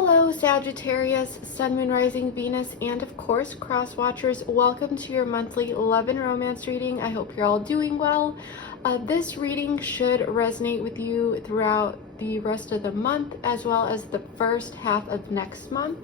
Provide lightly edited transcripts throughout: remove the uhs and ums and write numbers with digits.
Hello Sagittarius, Sun, Moon, Rising, Venus, and of course Cross Watchers. Welcome to your monthly love and romance reading. I hope you're all doing well. This reading should resonate with you throughout the rest of the month as well as the first half of next month.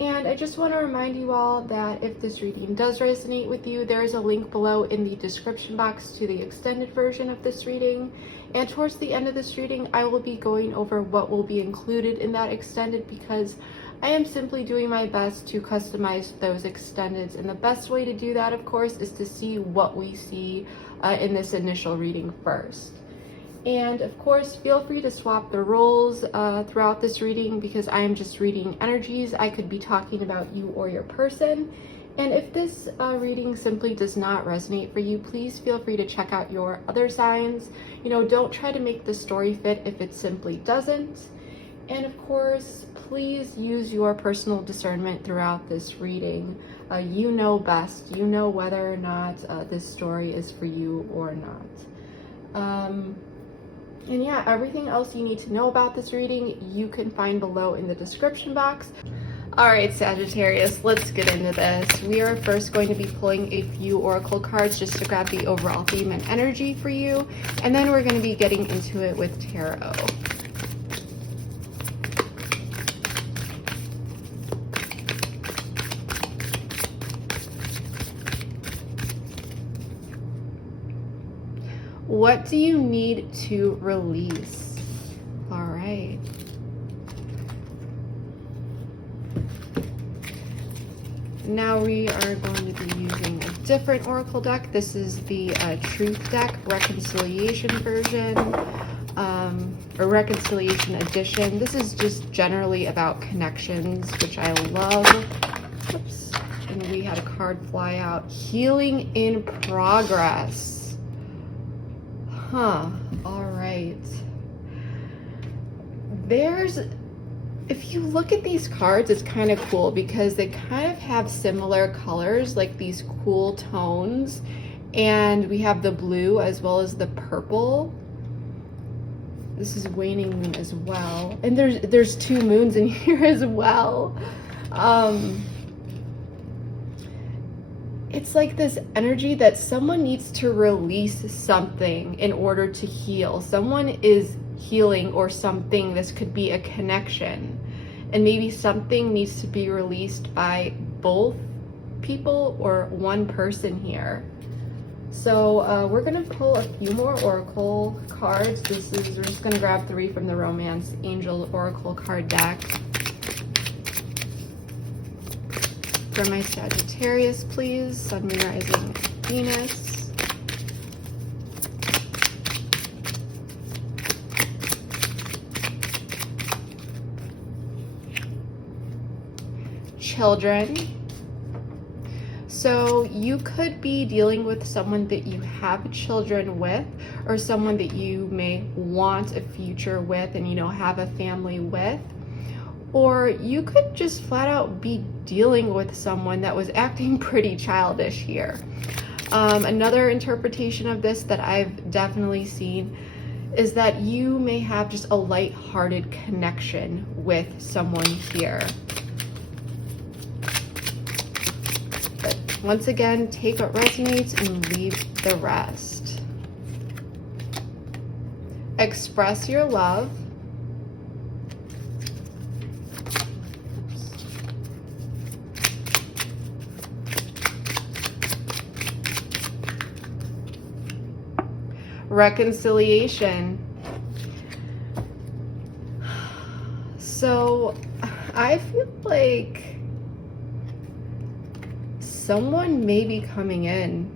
And I just want to remind you all that if this reading does resonate with you, there is a link below in the description box to the extended version of this reading. And towards the end of this reading, I will be going over what will be included in that extended because I am simply doing my best to customize those extendeds. And the best way to do that, of course, is to see what we see in this initial reading first. And of course, feel free to swap the roles throughout this reading because I am just reading energies. I could be talking about you or your person. And if this reading simply does not resonate for you, please feel free to check out your other signs. You know, don't try to make the story fit if it simply doesn't. And of course, please use your personal discernment throughout this reading. You know best. You know whether or not this story is for you or not. And yeah, everything else you need to know about this reading, you can find below in the description box. All right, Sagittarius, let's get into this. We are first going to be pulling a few oracle cards just to grab the overall theme and energy for you. And then we're going to be getting into it with tarot. What do you need to release? All right. Now we are going to be using a different oracle deck. This is the Truth deck, reconciliation version, or reconciliation edition. This is just generally about connections, which I love. Oops. And we had a card fly out. Healing in progress. Huh, all right. If you look at these cards, it's kind of cool because they kind of have similar colors, like these cool tones. And we have the blue as well as the purple. This is waning moon as well. And there's two moons in here as well. It's like this energy that someone needs to release something in order to heal. Someone is healing or something. This could be a connection. And maybe something needs to be released by both people or one person here. So we're going to pull a few more oracle cards. We're just going to grab 3 from the Romance Angel Oracle card deck. For my Sagittarius, please. Sun, Moon, Rising, Venus. Children. So you could be dealing with someone that you have children with, or someone that you may want a future with and, you know, have a family with. Or you could just flat out be dealing with someone that was acting pretty childish here. Another interpretation of this that I've definitely seen is that you may have just a light-hearted connection with someone here. But once again, take what resonates and leave the rest. Express your love. Reconciliation. So I feel like someone may be coming in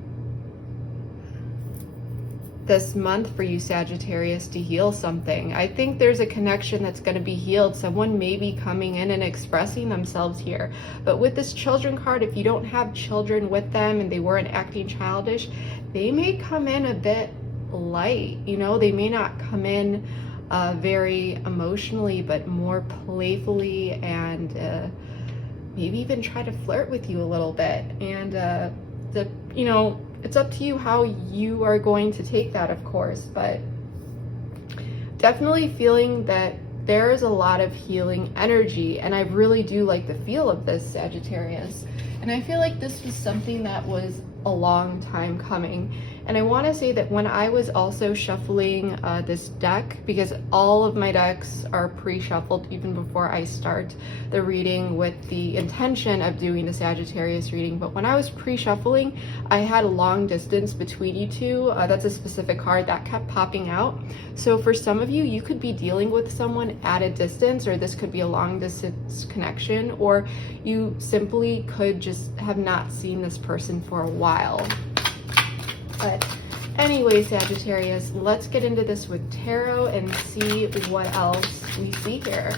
this month for you, Sagittarius, to heal something. I think there's a connection that's going to be healed. Someone may be coming in and expressing themselves here. But with this children card, if you don't have children with them and they weren't acting childish, they may come in a bit light. You know, they may not come in very emotionally, but more playfully, and maybe even try to flirt with you a little bit. And you know, it's up to you how you are going to take that, of course, but definitely feeling that there is a lot of healing energy, and I really do like the feel of this, Sagittarius. And I feel like this was something that was a long time coming. And I want to say that when I was also shuffling this deck, because all of my decks are pre-shuffled even before I start the reading with the intention of doing the Sagittarius reading, but when I was pre-shuffling, I had a long distance between you two. That's a specific card that kept popping out. So for some of you, you could be dealing with someone at a distance, or this could be a long distance connection, or you simply could just have not seen this person for a while. But anyway, Sagittarius, let's get into this with tarot and see what else we see here.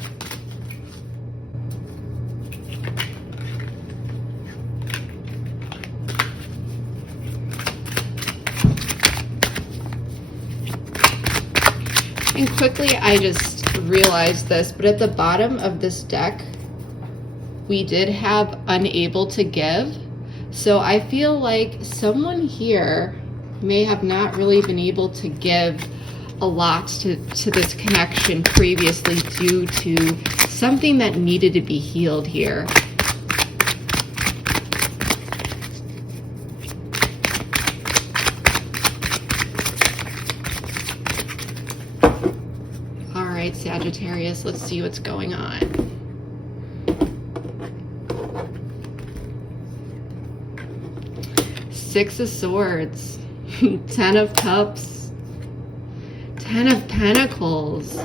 And quickly, I just realized this, but at the bottom of this deck, we did have unable to give. So I feel like someone here may have not really been able to give a lot to this connection previously due to something that needed to be healed here. All right, Sagittarius, let's see what's going on. Six of Swords. 10 of Cups, 10 of Pentacles,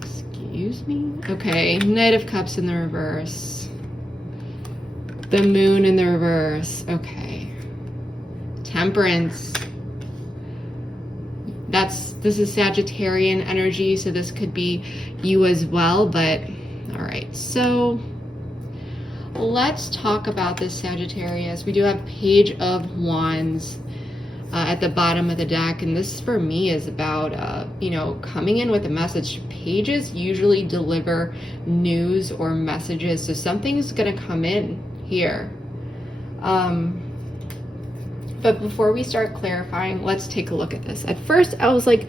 excuse me, okay, Knight of Cups in the reverse, the Moon in the reverse, okay, Temperance. This is Sagittarian energy, so this could be you as well, but all right, so let's talk about this, Sagittarius. We do have Page of Wands at the bottom of the deck, and this for me is about you know, coming in with a message. Pages usually deliver news or messages, so something's gonna come in here. But before we start clarifying, let's take a look at this. At first I was like,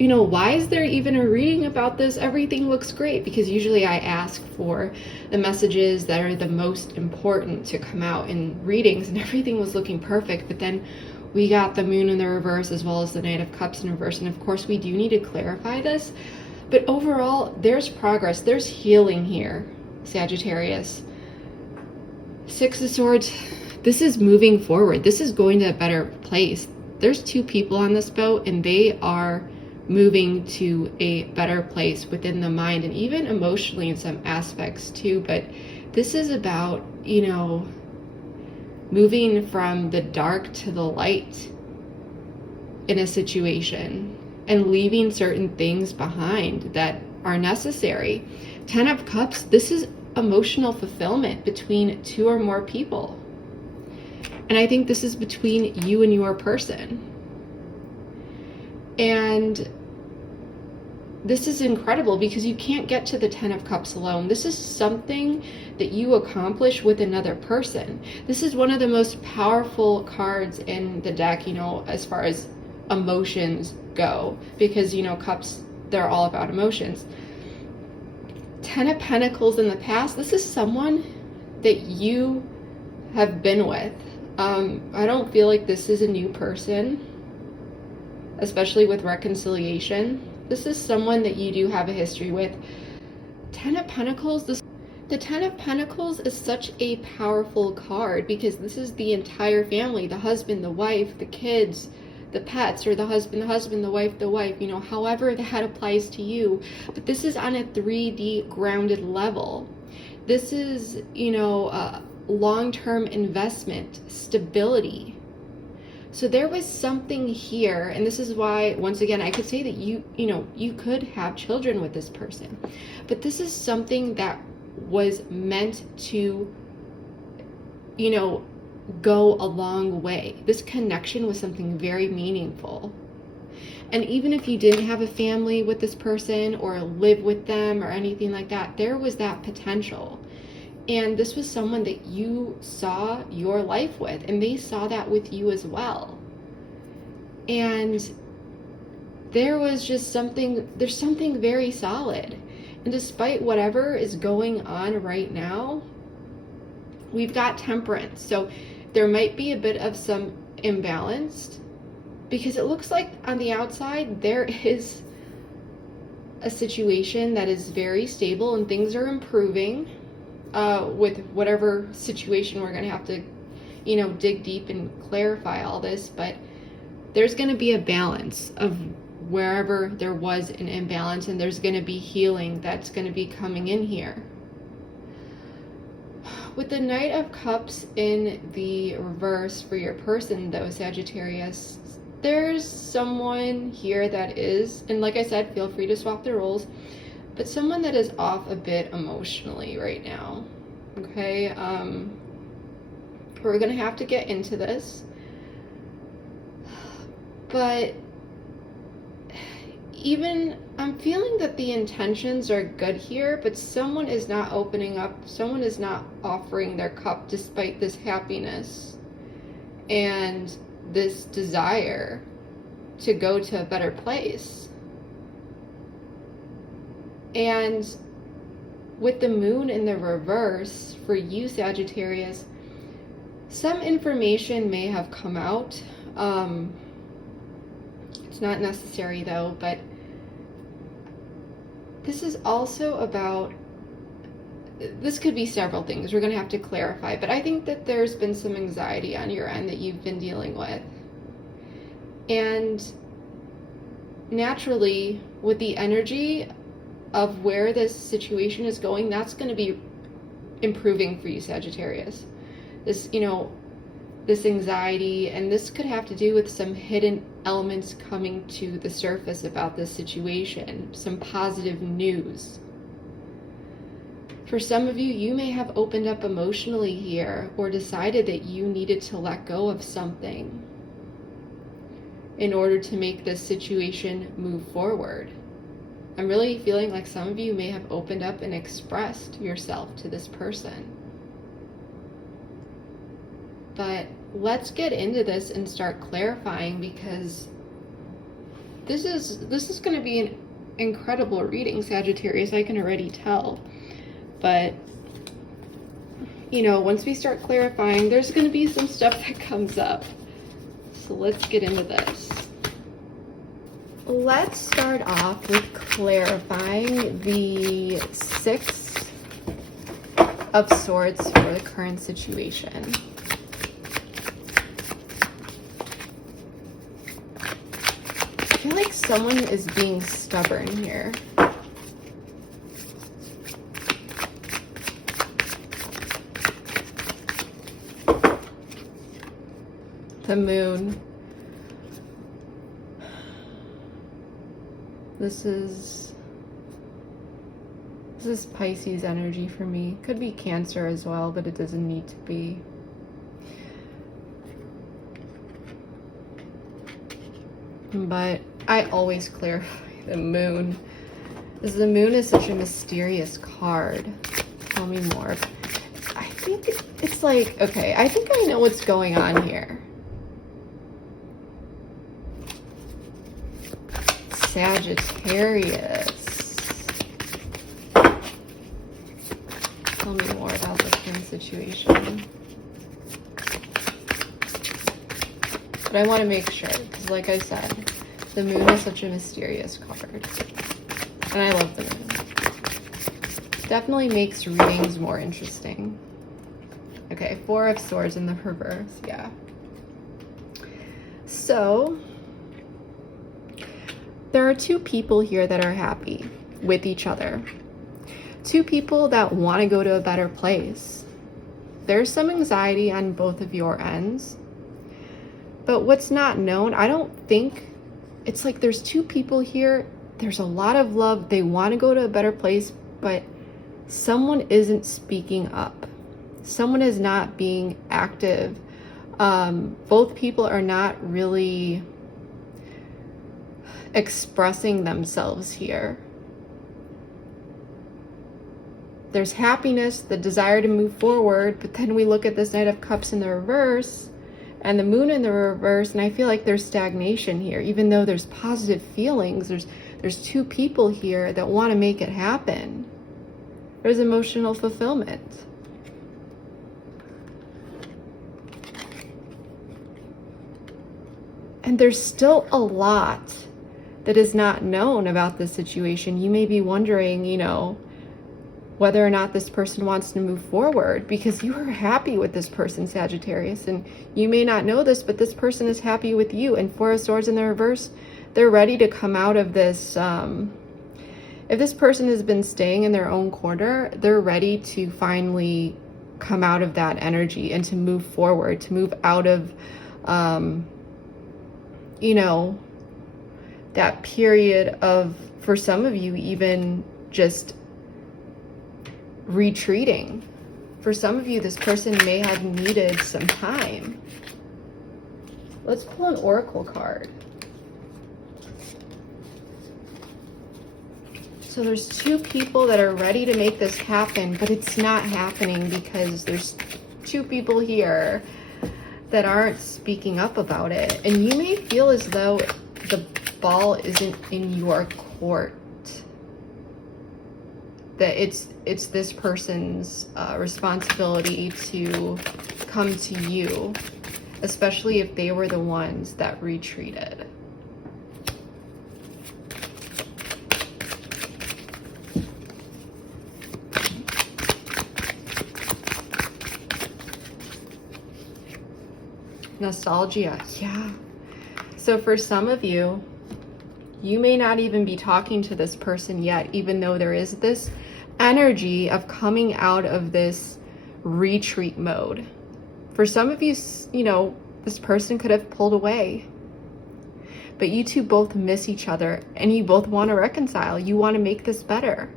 you know, why is there even a reading about this? Everything looks great, because usually I ask for the messages that are the most important to come out in readings, and everything was looking perfect. But then we got the Moon in the reverse as well as the Knight of Cups in reverse. And of course we do need to clarify this, but overall there's progress, there's healing here, Sagittarius. Six of Swords, this is moving forward. This is going to a better place. There's two people on this boat, and they are moving to a better place within the mind and even emotionally in some aspects too. But this is about, you know, moving from the dark to the light in a situation and leaving certain things behind that are necessary. 10 of Cups, this is emotional fulfillment between two or more people. And I think this is between you and your person. And this is incredible because you can't get to the 10 of Cups alone. This is something that you accomplish with another person. This is one of the most powerful cards in the deck, you know, as far as emotions go, because, you know, cups, they're all about emotions. 10 of Pentacles in the past, this is someone that you have been with. I don't feel like this is a new person, especially with reconciliation. This is someone that you do have a history with. 10 of Pentacles, the 10 of Pentacles is such a powerful card because this is the entire family, the husband, the wife, the kids, the pets, or the husband, the wife, you know, however that applies to you. But this is on a 3D grounded level. This is, you know, long-term investment, stability. So there was something here, and this is why, once again, I could say that you know, you could have children with this person. But this is something that was meant to, you know, go a long way. This connection was something very meaningful. And even if you didn't have a family with this person or live with them or anything like that, there was that potential. And this was someone that you saw your life with, and they saw that with you as well. And there's something very solid. And despite whatever is going on right now, we've got Temperance. So there might be a bit of some imbalance, because it looks like on the outside there is a situation that is very stable and things are improving with whatever situation. We're going to have to, dig deep and clarify all this, but there's going to be a balance of wherever there was an imbalance, and there's going to be healing that's going to be coming in here. With the Knight of Cups in the reverse for your person, though, Sagittarius, there's someone here that is, and like I said, feel free to swap the roles, but someone that is off a bit emotionally right now. Okay, we're gonna have to get into this, but even I'm feeling that the intentions are good here, but someone is not opening up, someone is not offering their cup despite this happiness and this desire to go to a better place. And with the moon in the reverse for you, Sagittarius, some information may have come out. It's not necessary though, but this is also about, this could be several things. We're going to have to clarify, but I think that there's been some anxiety on your end that you've been dealing with. And naturally, with the energy of where this situation is going, that's going to be improving for you, Sagittarius. This, this anxiety, and this could have to do with some hidden elements coming to the surface about this situation, some positive news. For some of you, you may have opened up emotionally here or decided that you needed to let go of something in order to make this situation move forward. I'm really feeling like some of you may have opened up and expressed yourself to this person. But let's get into this and start clarifying, because this is going to be an incredible reading, Sagittarius. I can already tell. But once we start clarifying, there's going to be some stuff that comes up. So let's get into this. Let's start off with clarifying the Six of Swords for the current situation. I feel like someone is being stubborn here. The moon. This is Pisces energy for me. Could be Cancer as well, but it doesn't need to be. But I always clarify the moon, because the moon is such a mysterious card. Tell me more. I think it's like, okay, I think I know what's going on here. Sagittarius. Tell me more about the current situation. But I want to make sure, because like I said, the moon is such a mysterious card. And I love the moon. Definitely makes readings more interesting. Okay, Four of Swords in the reverse, yeah. So there are two people here that are happy with each other. Two people that want to go to a better place. There's some anxiety on both of your ends. But what's not known, I don't think, it's like there's two people here. There's a lot of love. They want to go to a better place, but someone isn't speaking up. Someone is not being active. Both people are not really expressing themselves here. There's happiness, the desire to move forward, but then we look at this Knight of Cups in the reverse, and the moon in the reverse, and I feel like there's stagnation here. Even though there's positive feelings, there's two people here that want to make it happen. There's emotional fulfillment. And there's still a lot that is not known about this situation. You may be wondering, you know, whether or not this person wants to move forward, because you are happy with this person, Sagittarius, and you may not know this, but this person is happy with you. And Four of Swords in the reverse, they're ready to come out of this. If this person has been staying in their own corner, they're ready to finally come out of that energy and to move forward, to move out of, you know, that period of, for some of you, even just retreating. For some of you, this person may have needed some time. Let's pull an oracle card. So there's two people that are ready to make this happen, but it's not happening because there's two people here that aren't speaking up about it. And you may feel as though the ball isn't in your court, that it's this person's responsibility to come to you, especially if they were the ones that retreated. Nostalgia, yeah. So for some of you, you may not even be talking to this person yet, even though there is this energy of coming out of this retreat mode. For some of you, you know, this person could have pulled away, but you two both miss each other and you both want to reconcile. You want to make this better.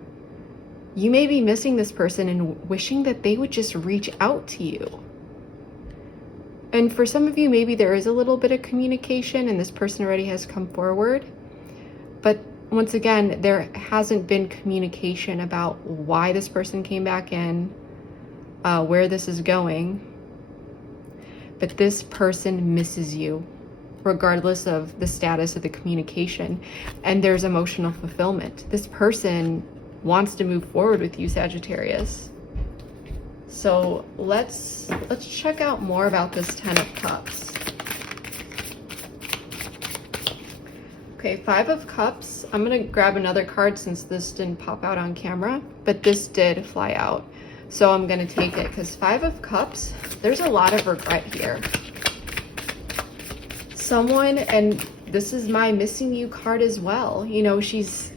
You may be missing this person and wishing that they would just reach out to you. And for some of you, maybe there is a little bit of communication and this person already has come forward. But once again, there hasn't been communication about why this person came back in, where this is going. But this person misses you, regardless of the status of the communication. And there's emotional fulfillment. This person wants to move forward with you, Sagittarius. So let's check out more about this Ten of Cups. Okay, Five of Cups. I'm gonna grab another card since this didn't pop out on camera, but this did fly out. So I'm gonna take it because Five of Cups, there's a lot of regret here. Someone, and this is my missing you card as well. You know, she's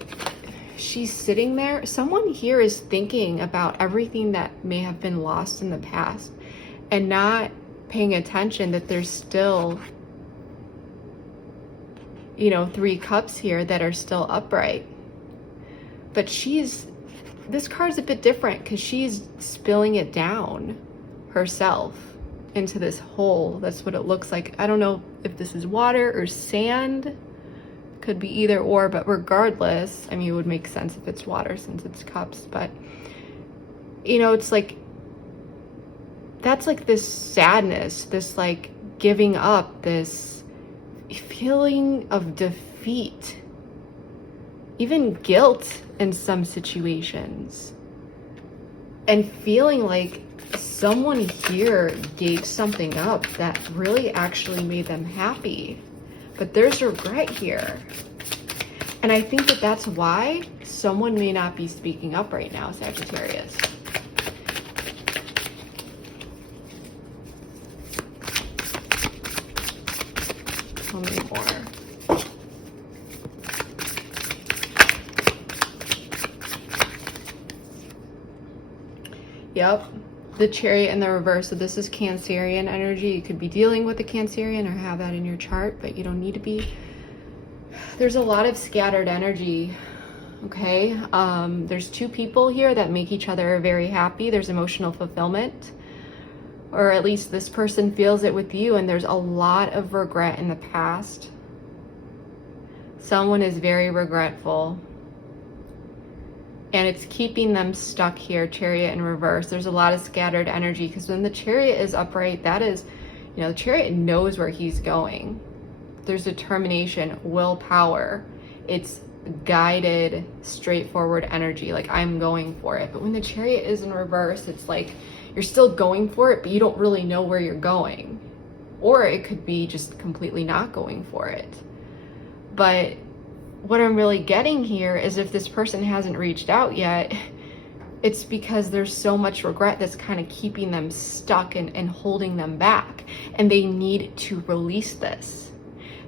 sitting there. Someone here is thinking about everything that may have been lost in the past and not paying attention that there's still, you know, Three Cups here that are still upright. But this card's a bit different because she's spilling it down herself into this hole. That's what it looks like. I don't know if this is water or sand. Could be either or, but regardless, I mean, it would make sense if it's water since it's cups. But, you know, it's like, that's like this sadness, this like giving up, this feeling of defeat, even guilt in some situations, and feeling like someone here gave something up that really actually made them happy. But there's regret here. And I think that that's why someone may not be speaking up right now, Sagittarius. Tell me more. Yep. The Chariot in the reverse. So this is Cancerian energy. You could be dealing with a Cancerian or have that in your chart, but you don't need to be. There's a lot of scattered energy, okay? There's two people here that make each other very happy. There's emotional fulfillment, or at least this person feels it with you, and there's a lot of regret in the past. Someone is very regretful. And it's keeping them stuck here, Chariot in reverse. There's a lot of scattered energy because when the Chariot is upright, that is, You know, the Chariot knows where he's going. There's determination, willpower. It's guided, straightforward energy, like I'm going for it. But when the Chariot is in reverse, it's like you're still going for it, but you don't really know where you're going. Or it could be just completely not going for it. But what I'm really getting here is if this person hasn't reached out yet, it's because there's so much regret that's kind of keeping them stuck and holding them back. And they need to release this.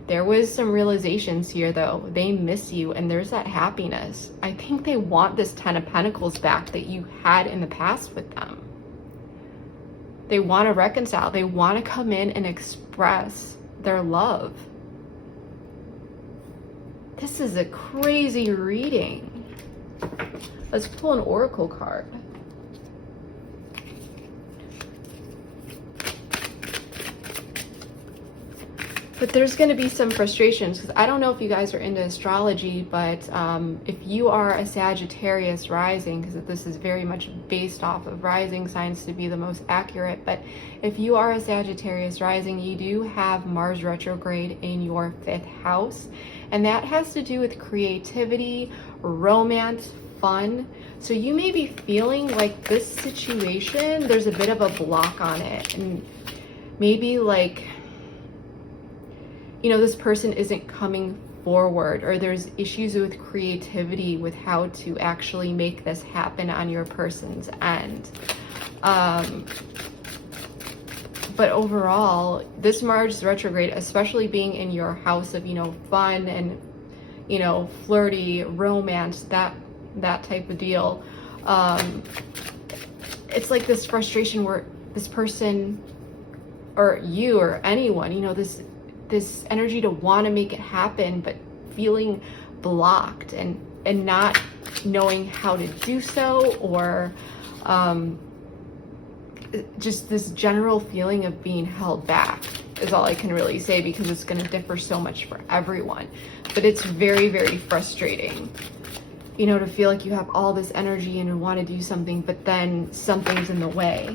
There was some realizations here though. They miss you and there's that happiness. I think they want this 10 of Pentacles back that you had in the past with them. They want to reconcile. They want to come in and express their love. This is a crazy reading. Let's pull an oracle card. But there's going to be some frustrations because I don't know if you guys are into astrology, but if you are a Sagittarius rising, because this is very much based off of rising signs to be the most accurate, but if you are a Sagittarius rising, you do have Mars retrograde in your 5th house, and that has to do with creativity, romance, fun. So you may be feeling like this situation, there's a bit of a block on it, and maybe like, you know, this person isn't coming forward, or there's issues with creativity with how to actually make this happen on your person's end. But overall, this Mars retrograde, especially being in your house of, you know, fun and, you know, flirty, romance, that type of deal, it's like this frustration where this person or you or anyone, you know, this energy to want to make it happen, but feeling blocked and not knowing how to do so, or just this general feeling of being held back is all I can really say, because it's going to differ so much for everyone. But it's very, very frustrating, you know, to feel like you have all this energy and want to do something, but then something's in the way.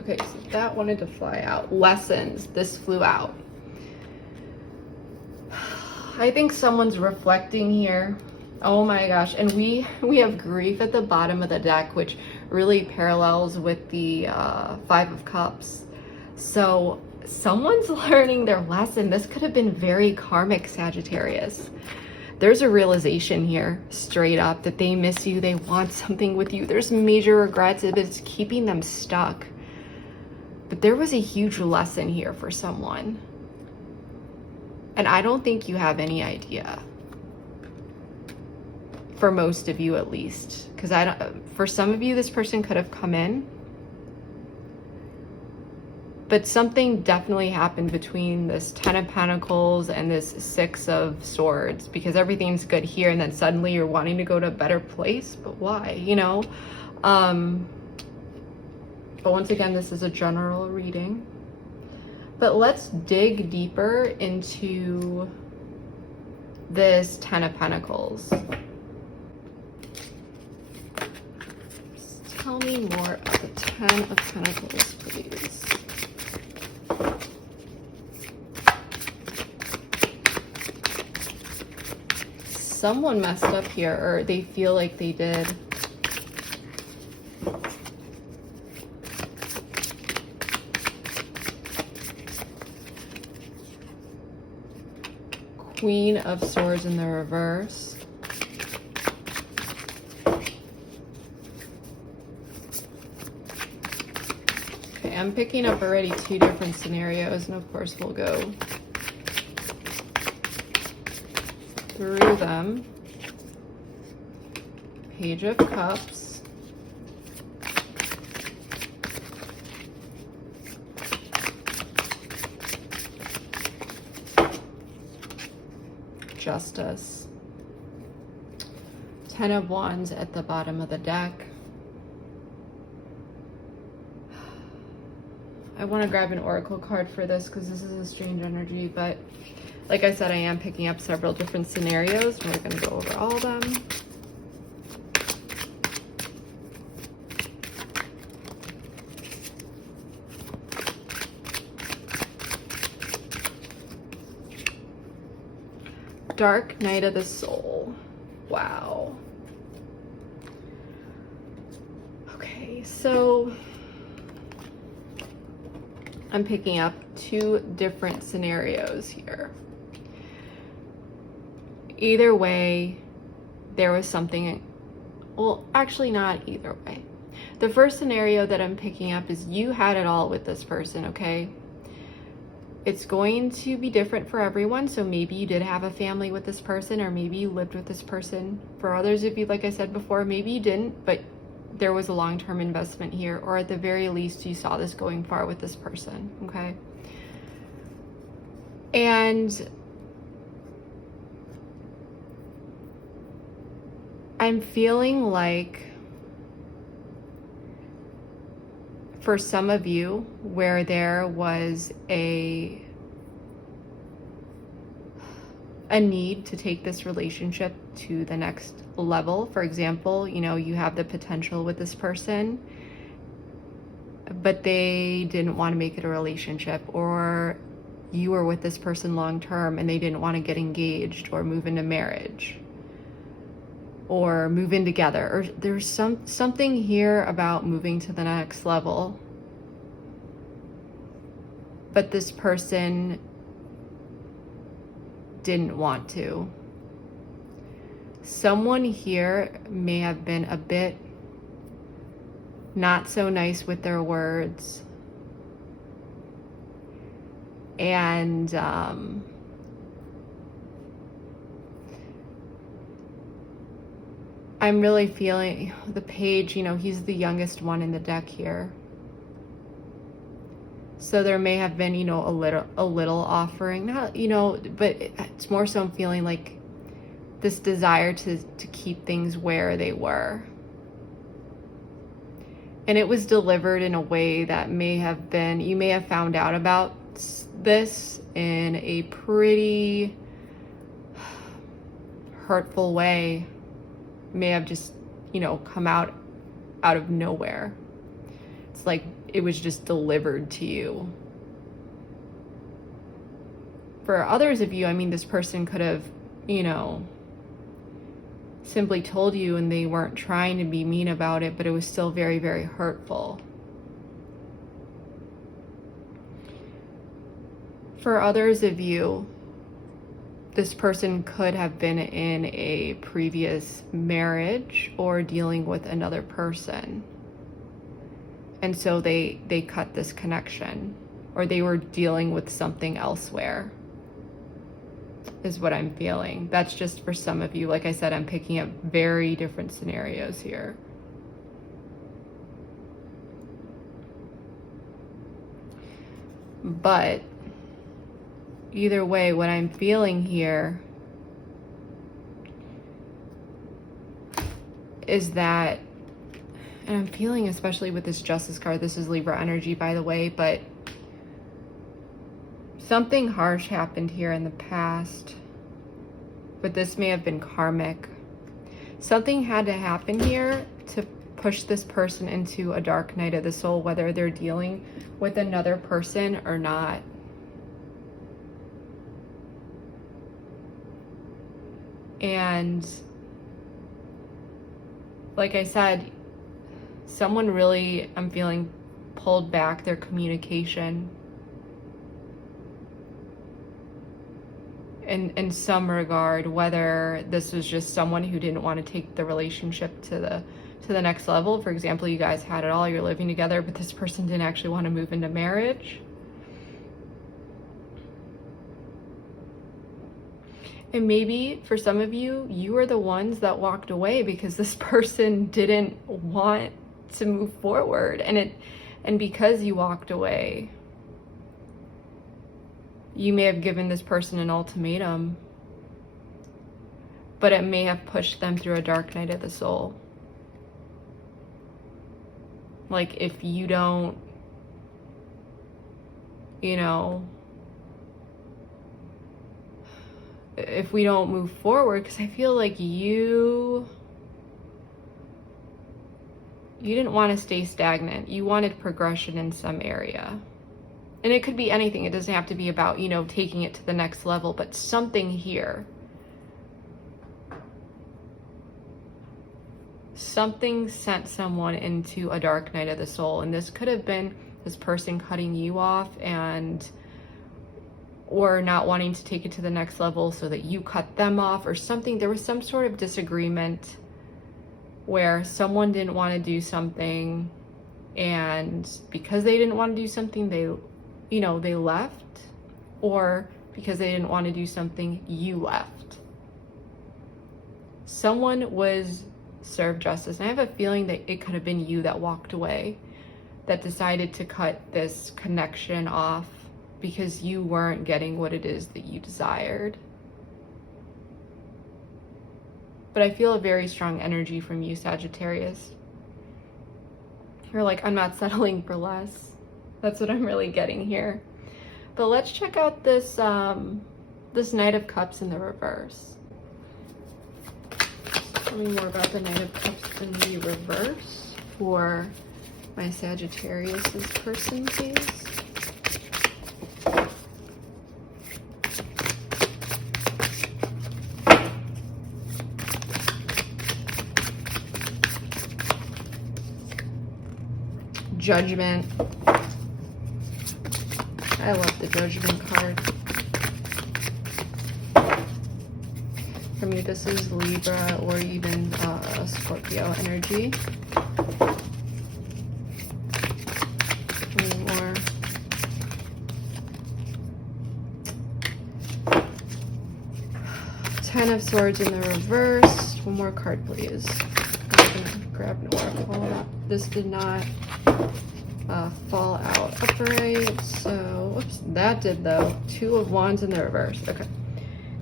Okay, so that wanted to fly out. Lessons, this flew out. I think someone's reflecting here. Oh my gosh, and we have grief at the bottom of the deck, which really parallels with the 5 of Cups. So someone's learning their lesson. This could have been very karmic, Sagittarius. There's a realization here, straight up, that they miss you, they want something with you. There's major regrets, it's keeping them stuck. But there was a huge lesson here for someone. And I don't think you have any idea. For most of you, at least. Because for some of you, this person could have come in. But something definitely happened between this 10 of Pentacles and this 6 of Swords. Because everything's good here, and then suddenly you're wanting to go to a better place. But why? You know? But once again, this is a general reading. But let's dig deeper into this 10 of Pentacles. Just tell me more about the 10 of Pentacles, please. Someone messed up here, or they feel like they did. Queen of Swords in the reverse. Okay, I'm picking up already 2 different scenarios, and of course we'll go through them. Page of Cups. Justice. 10 of Wands at the bottom of the deck. I want to grab an oracle card for this because this is a strange energy, but like I said, I am picking up several different scenarios. We're going to go over all of them. Dark Night of the Soul. Wow. Okay, so I'm picking up two different scenarios here. Either way, there was something, well, actually not either way. The first scenario that I'm picking up is you had it all with this person, okay? It's going to be different for everyone. So maybe you did have a family with this person, or maybe you lived with this person. For others of you, like I said before, maybe you didn't, but there was a long-term investment here, or at the very least, you saw this going far with this person, okay? And I'm feeling like for some of you, where there was a need to take this relationship to the next level. For example, you know, you have the potential with this person, but they didn't want to make it a relationship, or you were with this person long term and they didn't want to get engaged or move into marriage or move in together, or there's something here about moving to the next level, but this person didn't want to. Someone here may have been a bit not so nice with their words, and I'm really feeling the page, you know, he's the youngest one in the deck here. So there may have been, you know, a little offering, not, you know, but it's more so I'm feeling like this desire to keep things where they were. And it was delivered in a way that may have been, you may have found out about this in a pretty hurtful way. May have just, you know, come out of nowhere. It's like it was just delivered to you. For others of you, I mean, this person could have, you know, simply told you and they weren't trying to be mean about it, but it was still very, very hurtful. For others of you, this person could have been in a previous marriage or dealing with another person. And so they cut this connection, or they were dealing with something elsewhere, is what I'm feeling. That's just for some of you. Like I said, I'm picking up very different scenarios here. But either way, what I'm feeling here is that, and I'm feeling, especially with this Justice card, this is Libra energy, by the way, but something harsh happened here in the past, but this may have been karmic. Something had to happen here to push this person into a dark night of the soul, whether they're dealing with another person or not. And like I said, someone really, I'm feeling, pulled back their communication in some regard, whether this was just someone who didn't want to take the relationship to the next level. For example, you guys had it all, you're living together, but this person didn't actually want to move into marriage. And maybe for some of you, you are the ones that walked away because this person didn't want to move forward, and because you walked away, you may have given this person an ultimatum, but it may have pushed them through a dark night of the soul. Like, if you don't you know, if we don't move forward, because I feel like you didn't want to stay stagnant. You wanted progression in some area. And it could be anything. It doesn't have to be about, you know, taking it to the next level, but something here. Something sent someone into a dark night of the soul. And this could have been this person cutting you off or not wanting to take it to the next level so that you cut them off or something. There was some sort of disagreement where someone didn't want to do something, and because they didn't want to do something, they left, or because they didn't want to do something, you left. Someone was served justice. And I have a feeling that it could have been you that walked away, that decided to cut this connection off because you weren't getting what it is that you desired. But I feel a very strong energy from you, Sagittarius. You're like, I'm not settling for less. That's what I'm really getting here. But let's check out this this Knight of Cups in the reverse. Tell me more about the Knight of Cups in the reverse for my Sagittarius's person, please. Judgment. I love the Judgment card. For me, this is Libra or even Scorpio energy. Any more? Ten of Swords in the reverse. One more card, please. I'm gonna grab an oracle. This did not fall out upright, so whoops, that did though. Two of Wands in the reverse. Okay.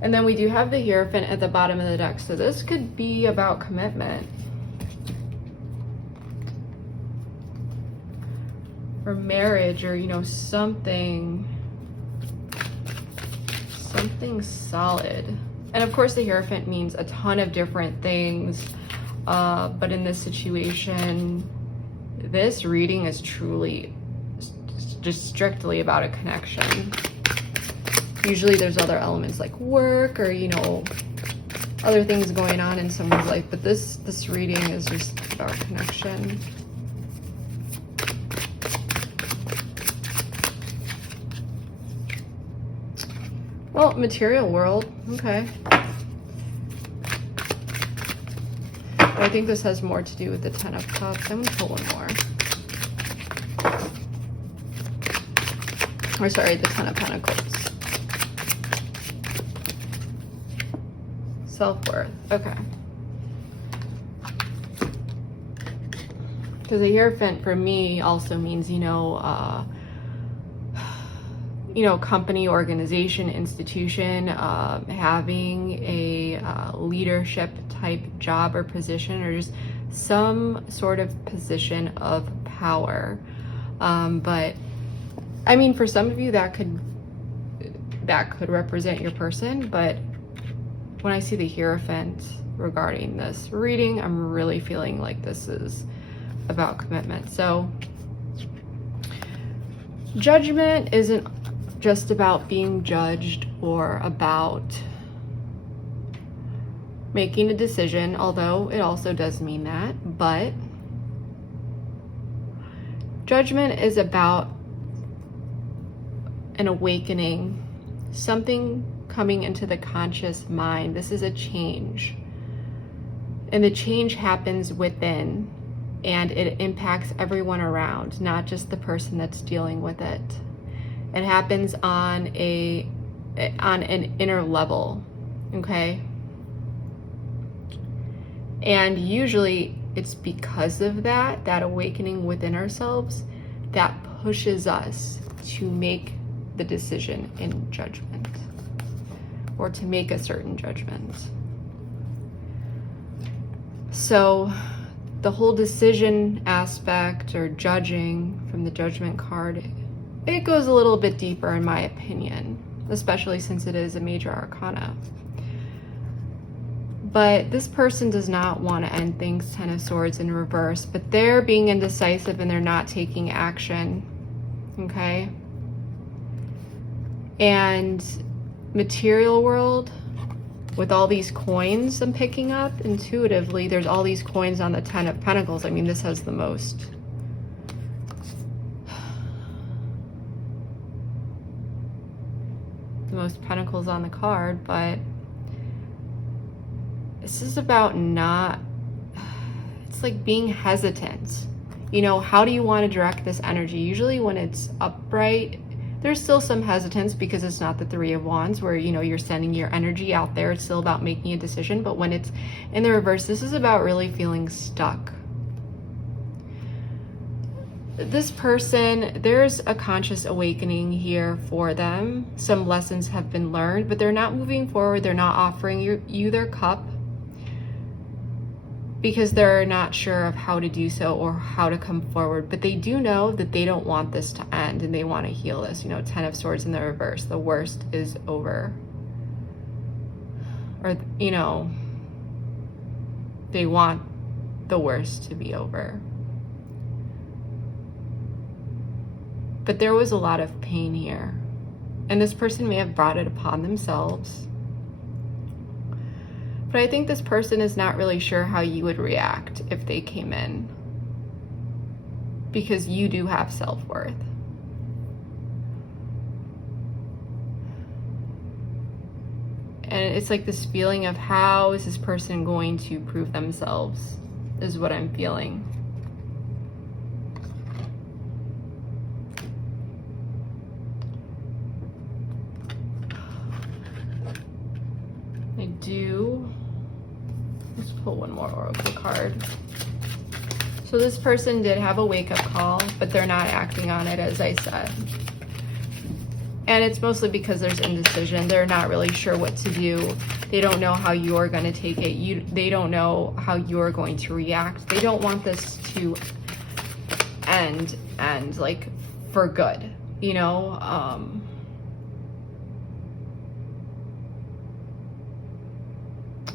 And then we do have the Hierophant at the bottom of the deck, so this could be about commitment or marriage, or you know, something solid. And of course the Hierophant means a ton of different things, but in this situation, this reading is truly just strictly about a connection. Usually there's other elements like work or, you know, other things going on in someone's life, but this reading is just about connection. Well, material world, okay. I think this has more to do with the Ten of Cups. I'm gonna pull one more. Or sorry, the Ten of Pentacles. Self-worth, okay. Because the Hierophant for me also means, you know, company, organization, institution, having a leadership type job or position, or just some sort of position of power. But I mean, for some of you that could represent your person, but when I see the Hierophant regarding this reading, I'm really feeling like this is about commitment. So judgment isn't just about being judged or about making a decision, although it also does mean that, but judgment is about an awakening, something coming into the conscious mind. This is a change, and the change happens within, and it impacts everyone around, not just the person that's dealing with it. It happens on an inner level, okay? And usually it's because of that awakening within ourselves that pushes us to make the decision in judgment, or to make a certain judgment. So the whole decision aspect or judging from the Judgment card it goes a little bit deeper in my opinion, especially since it is a major arcana. But this person does not want to end things, Ten of Swords in reverse, but they're being indecisive and they're not taking action, okay? And material world, with all these coins I'm picking up intuitively, there's all these coins on the Ten of Pentacles. I mean, this has the most pentacles on the card, but this is about not, it's like being hesitant. You know, how do you want to direct this energy? Usually when it's upright, there's still some hesitance because it's not the Three of Wands where, you know, you're sending your energy out there. It's still about making a decision. But when it's in the reverse, this is about really feeling stuck. This person, there's a conscious awakening here for them. Some lessons have been learned, but they're not moving forward. They're not offering you their cup because they're not sure of how to do so or how to come forward. But they do know that they don't want this to end and they want to heal this. You know, Ten of Swords in the reverse. The worst is over. Or, you know, they want the worst to be over. But there was a lot of pain here. And this person may have brought it upon themselves. But I think this person is not really sure how you would react if they came in. Because you do have self-worth. And it's like this feeling of how is this person going to prove themselves is what I'm feeling. Let's pull one more oracle card. So this person did have a wake-up call, but they're not acting on it, as I said. And it's mostly because there's indecision. They're not really sure what to do. They don't know how you're going to take it. They don't know how you're going to react. They don't want this to end like for good, you know?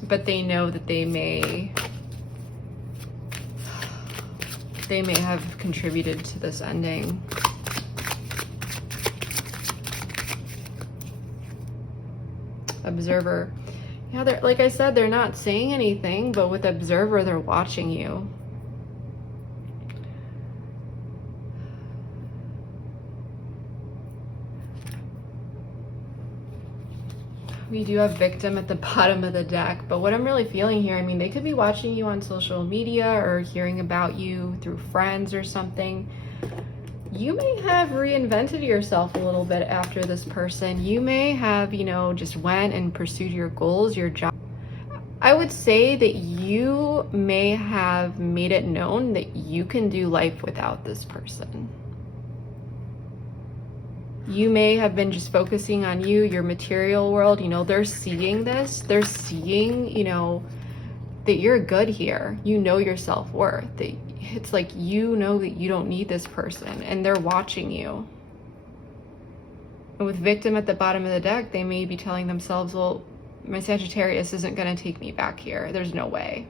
But they know that they may have contributed to this ending. Observer. Yeah, they're, like I said, they're not saying anything, but with Observer, they're watching you. We do have Victim at the bottom of the deck, but what I'm really feeling here, I mean, they could be watching you on social media or hearing about you through friends or something. You may have reinvented yourself a little bit after this person. You may have, you know, just went and pursued your goals, your job. I would say that you may have made it known that you can do life without this person. You may have been just focusing on you, your material world. You know, they're seeing this. They're seeing, you know, that you're good here. You know your self-worth. That it's like you know that you don't need this person and they're watching you. And with Victim at the bottom of the deck, they may be telling themselves, well, my Sagittarius isn't going to take me back here. There's no way.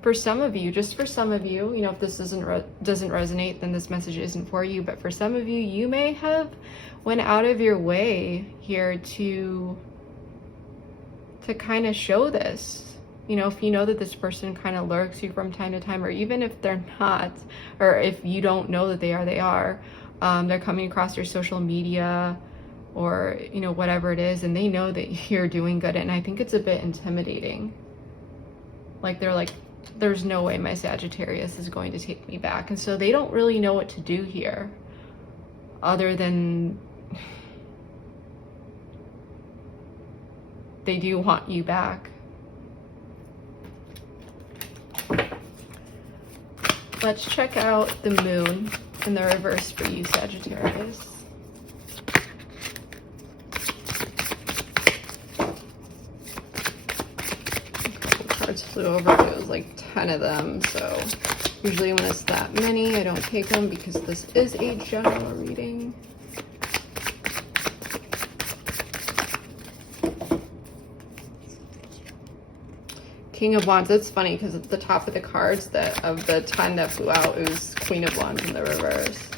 For some of you, just for some of you, you know, if this doesn't resonate, then this message isn't for you. But for some of you, you may have went out of your way here to kind of show this. You know, if you know that this person kind of lurks you from time to time, or even if they're not, or if you don't know that they are, they're coming across your social media or, you know, whatever it is, and they know that you're doing good. And I think it's a bit intimidating. Like, they're like, there's no way my Sagittarius is going to take me back. And so they don't really know what to do here other than they do want you back. Let's check out the moon in the reverse for you, Sagittarius. Cards flew over, it was like 10 of them, so Usually when it's that many, I don't take them because this is a general reading. King of Wands. It's funny because at the top of the cards that of the 10 that flew out, it was Queen of Wands in the reverse.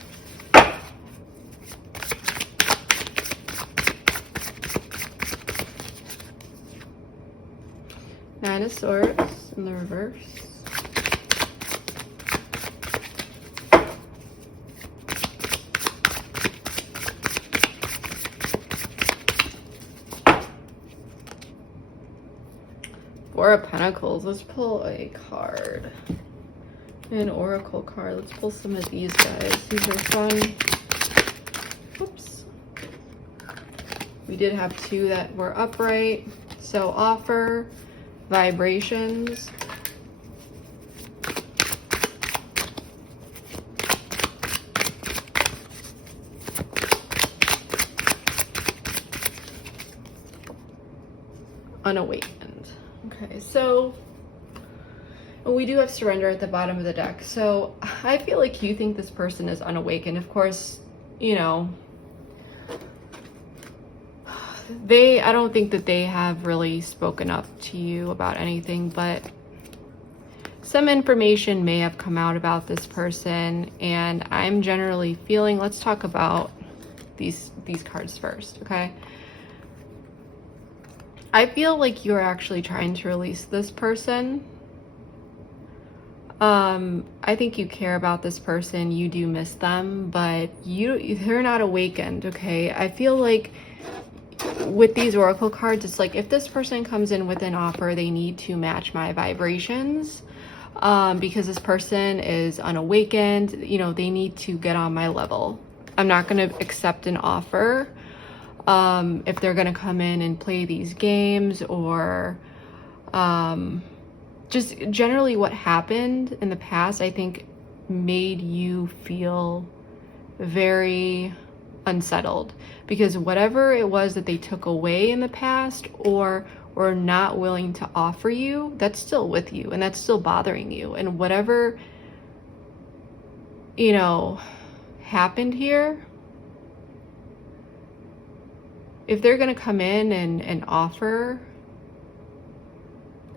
Nine of Swords in the reverse. Four of Pentacles. Let's pull a card. An oracle card. Let's pull some of these guys. These are fun. Oops. We did have two that were upright. So offer, vibrations. Unawakened. Okay, so we do have surrender at the bottom of the deck. So I feel like you think this person is unawakened. Of course, you know, I don't think that they have really spoken up to you about anything, but some information may have come out about this person, and I'm generally feeling, let's talk about these cards first, okay? I feel like you're actually trying to release this person. I think you care about this person, you do miss them, but they're not awakened, okay? I feel like with these oracle cards, it's like if this person comes in with an offer, they need to match my vibrations, because this person is unawakened. You know, they need to get on my level. I'm not going to accept an offer if they're going to come in and play these games, or just generally what happened in the past, I think made you feel very unsettled, because whatever it was that they took away in the past or were not willing to offer you, that's still with you and that's still bothering you. And whatever, you know, happened here, if they're going to come in and offer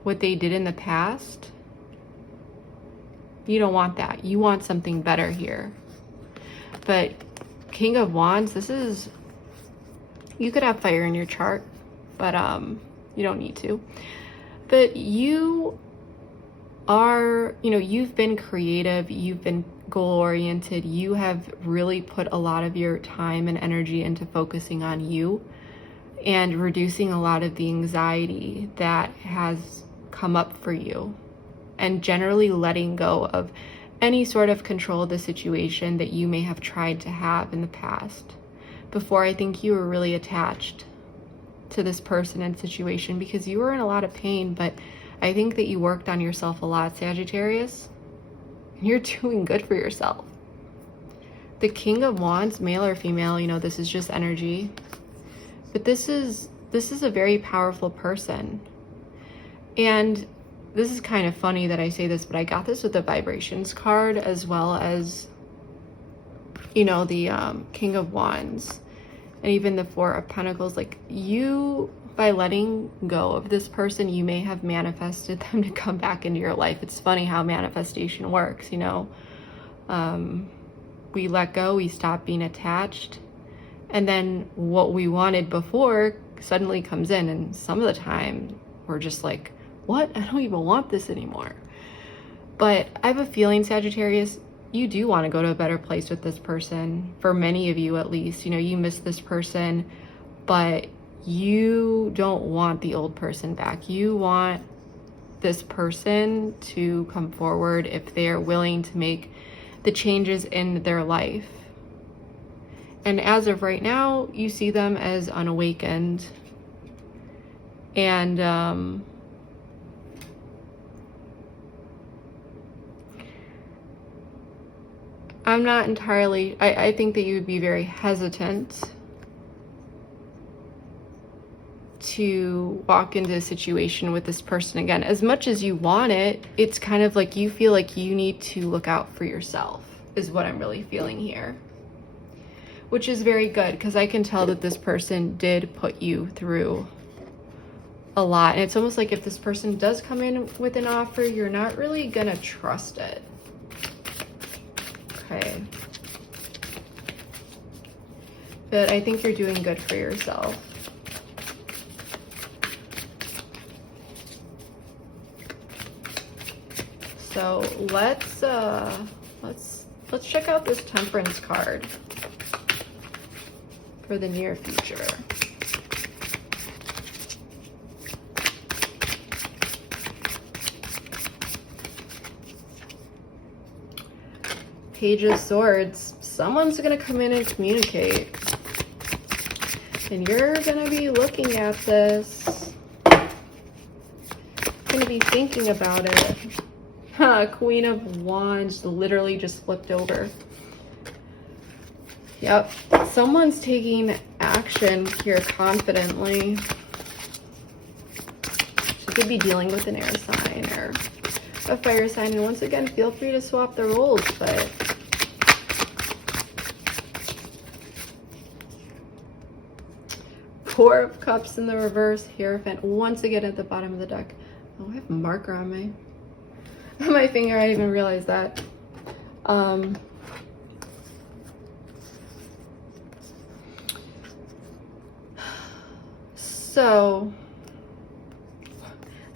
what they did in the past, you don't want that. You want something better here. But King of Wands, this is, you could have fire in your chart, but you don't need to. But you are, you know, you've been creative, you've been goal-oriented, you have really put a lot of your time and energy into focusing on you and reducing a lot of the anxiety that has come up for you, and generally letting go of any sort of control of the situation that you may have tried to have in the past. Before, I think you were really attached to this person and situation because you were in a lot of pain, but I think that you worked on yourself a lot, Sagittarius, and you're doing good for yourself. The King of Wands, male or female, you know, this is just energy, but this is a very powerful person. And this is kind of funny that I say this, but I got this with the vibrations card as well as, you know, the King of Wands and even the Four of Pentacles. Like, you, by letting go of this person, you may have manifested them to come back into your life. It's funny how manifestation works, you know. We let go, we stop being attached, and then what we wanted before suddenly comes in, and some of the time we're just like, what? I don't even want this anymore. But I have a feeling, Sagittarius, you do want to go to a better place with this person. For many of you, at least, you know, you miss this person, but you don't want the old person back. You want this person to come forward if they are willing to make the changes in their life. And as of right now, you see them as unawakened. And I'm not entirely, I think that you would be very hesitant to walk into a situation with this person again. As much as you want it, it's kind of like you feel like you need to look out for yourself, is what I'm really feeling here. Which is very good, because I can tell that this person did put you through a lot. And it's almost like if this person does come in with an offer, you're not really gonna trust it. Okay. But I think you're doing good for yourself. So let's check out this Temperance card for the near future. Page of Swords. Someone's gonna come in and communicate. And you're gonna be looking at this. Gonna be thinking about it. Queen of Wands literally just flipped over. Yep, someone's taking action here confidently. She could be dealing with an air sign or a fire sign. And once again, feel free to swap the roles, but Four of Cups in the reverse, Hierophant once again at the bottom of the deck. Oh, I have a marker on my finger. I didn't even realize that. So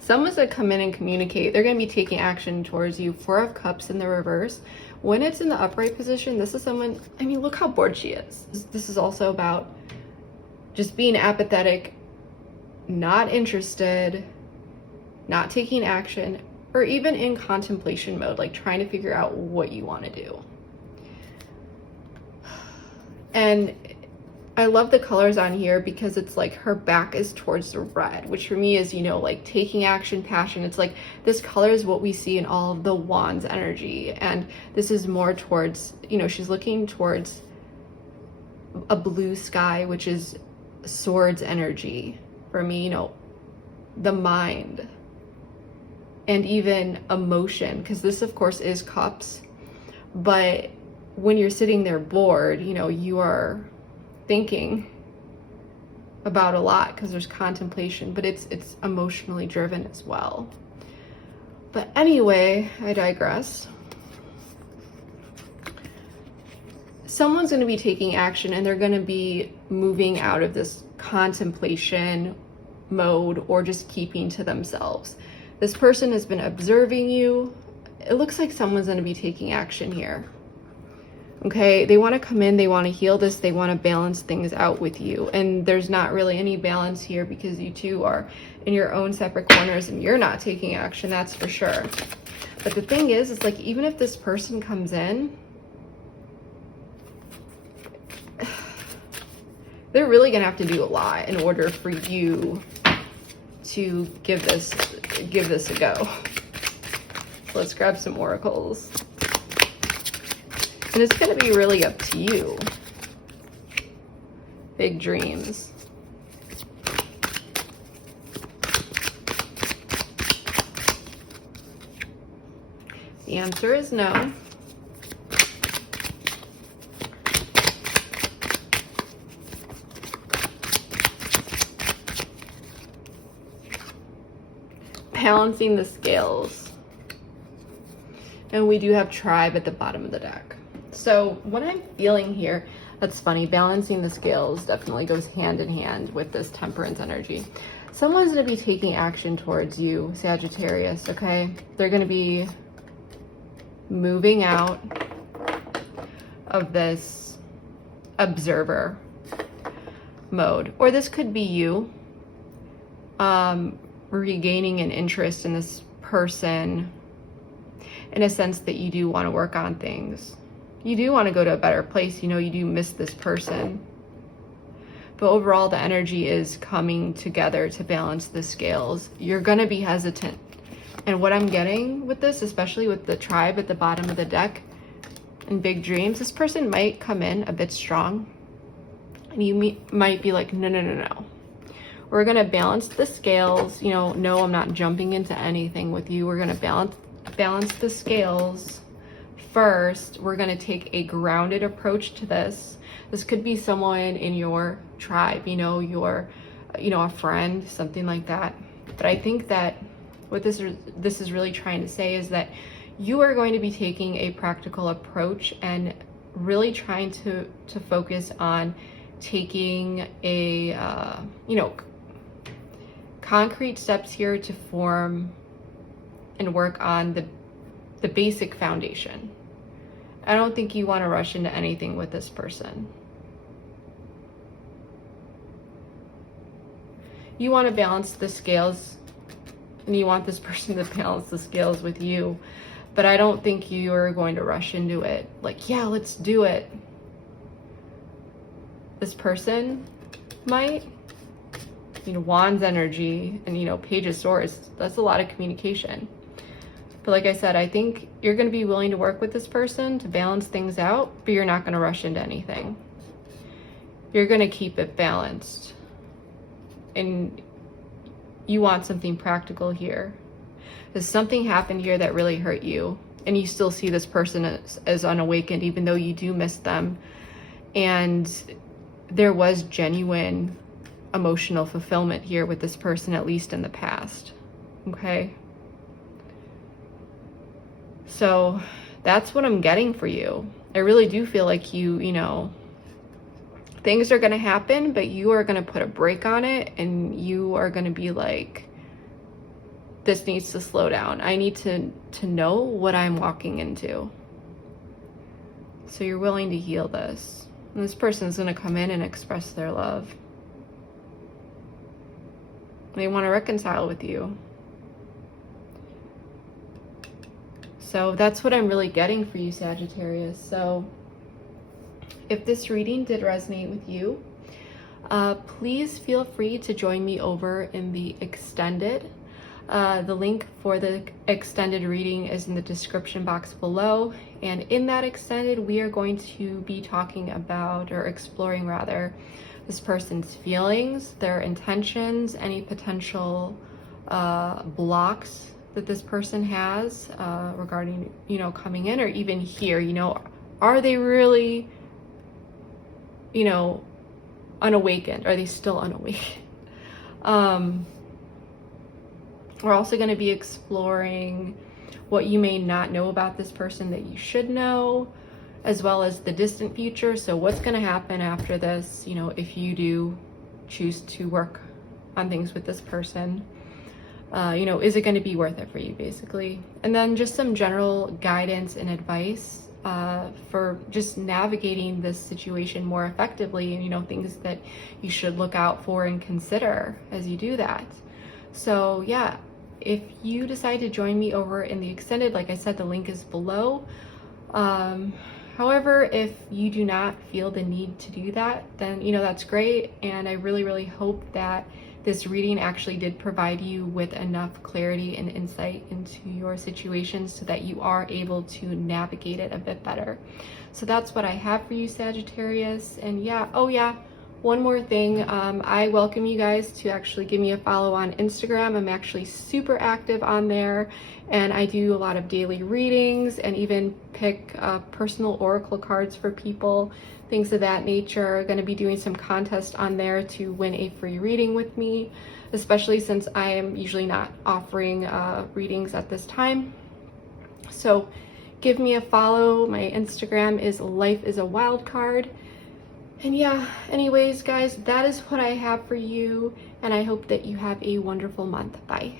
someone's gonna come in and communicate. They're gonna be taking action towards you. Four of Cups in the reverse. When it's in the upright position, this is someone, I mean, look how bored she is. This is also about just being apathetic, not interested, not taking action, or even in contemplation mode, like trying to figure out what you want to do. And I love the colors on here because it's like her back is towards the red, which for me is, you know, like taking action, passion. It's like this color is what we see in all of the Wands energy. And this is more towards, you know, she's looking towards a blue sky, which is Swords energy for me, you know, the mind and even emotion, because this of course is Cups. But when you're sitting there bored, you know, you are thinking about a lot because there's contemplation, but it's emotionally driven as well. But anyway, I digress. Someone's going to be taking action and they're going to be moving out of this contemplation mode or just keeping to themselves. This person has been observing you. It looks like someone's going to be taking action here. Okay, they want to come in, they want to heal this, they want to balance things out with you. And there's not really any balance here because you two are in your own separate corners and you're not taking action, that's for sure. But the thing is, it's like even if this person comes in, they're really gonna have to do a lot in order for you to give this a go. Let's grab some oracles. And it's gonna be really up to you. Big dreams. The answer is no. Balancing the scales. And we do have Tribe at the bottom of the deck. So what I'm feeling here, that's funny, balancing the scales definitely goes hand in hand with this Temperance energy. Someone's going to be taking action towards you, Sagittarius, okay? They're going to be moving out of this observer mode. Or this could be you regaining an interest in this person in a sense that you do want to work on things. You do want to go to a better place. You know, you do miss this person. But overall, the energy is coming together to balance the scales. You're going to be hesitant. And what I'm getting with this, especially with the Tribe at the bottom of the deck and Big Dreams, this person might come in a bit strong. And you might be like, no, no, no, no. We're going to balance the scales. You know, no, I'm not jumping into anything with you. We're going to balance the scales first. We're going to take a grounded approach to this. This could be someone in your tribe, you know, a friend, something like that. But I think that what this is really trying to say is that you are going to be taking a practical approach and really trying to focus on taking a, concrete steps here to form and work on the basic foundation. I don't think you want to rush into anything with this person. You want to balance the scales, and you want this person to balance the scales with you, but I don't think you are going to rush into it. Like, yeah, let's do it. This person might, Wands energy and, Page of Swords, that's a lot of communication. But like I said, I think you're going to be willing to work with this person to balance things out, but you're not going to rush into anything. You're going to keep it balanced. And you want something practical here. Because something happened here that really hurt you, and you still see this person as unawakened, even though you do miss them. And there was genuine emotional fulfillment here with this person, at least in the past. Okay? So that's what I'm getting for you. I really do feel like you things are going to happen, but you are going to put a break on it, and you are going to be like, this needs to slow down. I need to know what I'm walking into. So you're willing to heal this. And this person is going to come in and express their love. They want to reconcile with you. So that's what I'm really getting for you, Sagittarius. So if this reading did resonate with you, please feel free to join me over in the extended. The link for the extended reading is in the description box below. And in that extended, we are going to be talking about, or exploring rather, this person's feelings, their intentions, any potential blocks that this person has regarding, coming in, or even here, are they really, unawakened? Are they still unawakened? We're also going to be exploring what you may not know about this person that you should know, as well as the distant future. So what's going to happen after this, if you do choose to work on things with this person? Is it going to be worth it for you, basically? And then just some general guidance and advice for just navigating this situation more effectively, and things that you should look out for and consider as you do that. So yeah, if you decide to join me over in the extended, like I said, the link is below. However, if you do not feel the need to do that, then that's great. And I really, really hope that this reading actually did provide you with enough clarity and insight into your situation so that you are able to navigate it a bit better. So that's what I have for you, Sagittarius. And yeah, oh yeah, one more thing. I welcome you guys to actually give me a follow on Instagram. I'm actually super active on there, and I do a lot of daily readings and even pick personal oracle cards for people, things of that nature. Going to be doing some contests on there to win a free reading with me, especially since I am usually not offering readings at this time. So give me a follow. My Instagram is Life is a Wild Card. And yeah, anyways, guys, that is what I have for you, and I hope that you have a wonderful month. Bye.